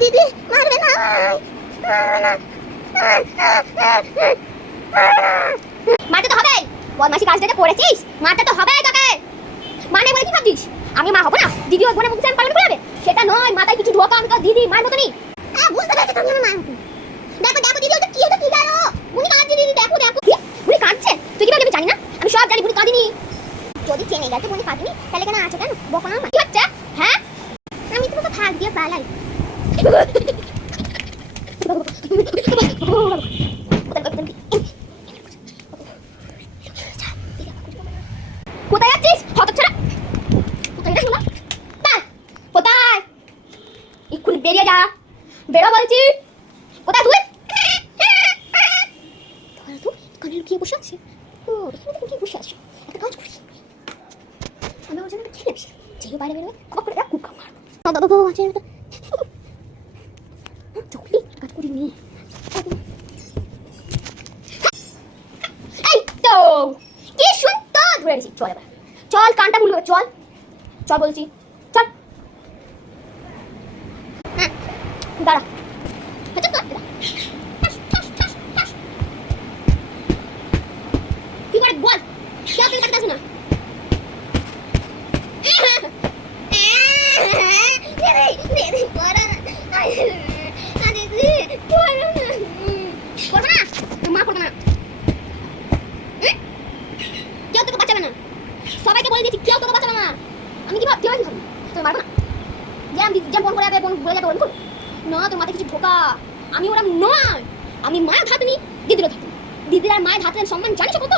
দিদি মারবে না। মারতে তো হবে, বদমাশি কাজটা করেছিস, মারতে তো হবে তোকে। মানে বলে কি ভাবছিস আমি মা হবো না? দিদি ওর বোনের মুখে আমি পালন করবে সেটা নয়, মাথায় কিছু ঢোকা আমি তো দিদি মার মতনই। বুঝতে পেরেছি তুমি আমার মা মতন। দেখো দেখো দিদি ওটা কি হলো, কি গেল? উনি কাঁদছে দিদি, দেখো দেখো উনি কাঁদছে। তুই কি বলবি আমি জানি না, আমি সব জানি উনি কাঁদিনি। যদি চেনে গেছে উনি কাঁদিনি তাহলে কেন আছে কেন বকা মা কি হচ্ছে? হ্যাঁ আমি তোমাকে ভাগ দিয়ে পালাই। কোথায় যাচ্ছিস হতচ্ছাড়া? কোথায় যাচ্ছিস? কোথায়? এক্ষুনি বেরিয়ে যা, বেরো বলছি। কোথায় তুই? তুই কানে লুকিয়ে বসে আছে। ও এখানে লুকিয়ে বসে আছো, একটা কাজ করি আমি ওর জন্য খেলে আসি, যেই বাইরে বেরোবে খবর করে খুব খাবার বাবা আছে চকলি কাজ করি নি। এই তো কি সুন্দর ধরে রেখেছি। চল এবার চল, কানটা মুলবে, চল চল বলছি, চল। হ্যাঁ দাঁড়া, কি করে বল, কেউ তুই কাটতে আসো না। সবাইকে বলে দিচ্ছি কেউ তোকে বাঁচাবে না। আমি কি ভাবছি তুমি মারবো না? যে বোন করে যাবে, বোন বলে যাবে, বোন করবে না। তোর মাথায় কিছু ঢোকা, আমি ওরা নয়। আমি মায়ের হাতে নি, দিদিরও হাতে। দিদির আর মায়ের হাতে সম্মান জানিস কত?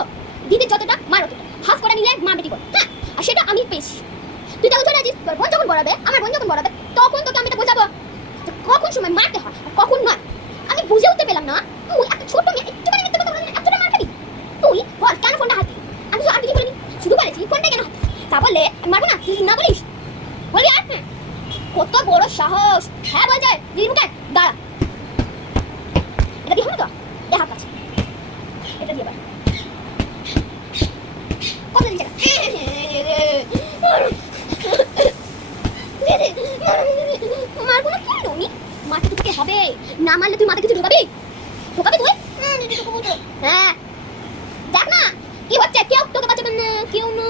দিদির যতটা মায়ের অতটা, হাফ করে নিলে মা বেটি করে। হ্যাঁ আর সেটা আমি পেয়েছি। তুই তখন চলে আছিস, তোর বোন যখন বড়াবে, আমার বোন যখন বড়াবে, তখন তোকে আমি তো বোঝাবো কখন সময় মারতে হয় আর কখন নয়। আমি বুঝে উঠতে পেলাম না তুই একটা ছোট মেয়ে একটুখানি মিথ্যে কথা বলে এতটা মার খাবি। তুই বল কেন ফোনটা হাতি? আমি তো আর কিছু বলিনি, শুধু বলেছি ফোনটা কেন হাতি। তা বললে মারবো না? তুই না বলিস, বলি আর কত বড় সাহস। হ্যাঁ বল যায় দিদি মুখে দাঁড়া। এটা দিয়ে হবে তো? এ হাত আছে, এটা দিয়ে এবার কত দিন মারবো না কেন? উনি মারতে তোকে হবে না, মারলে তুই মাথা কিছু ঢোকাবি? ঢোকাবি তুই? হ্যাঁ দেখ না কি হচ্ছে, কেউ তোকে বাঁচাবে না, কেউ না।